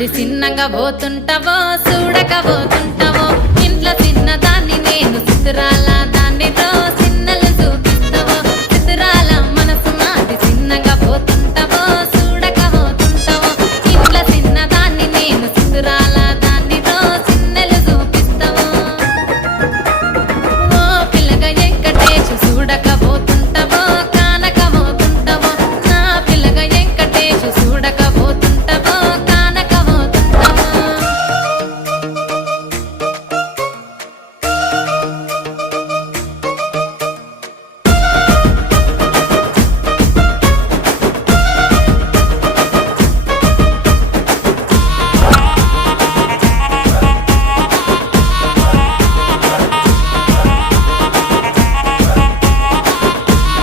అది చిన్నగా పోతుంటావో చూడక పోతుంటావో ఇంట్లో చిన్న దాన్ని నేను చిత్రాల దాన్ని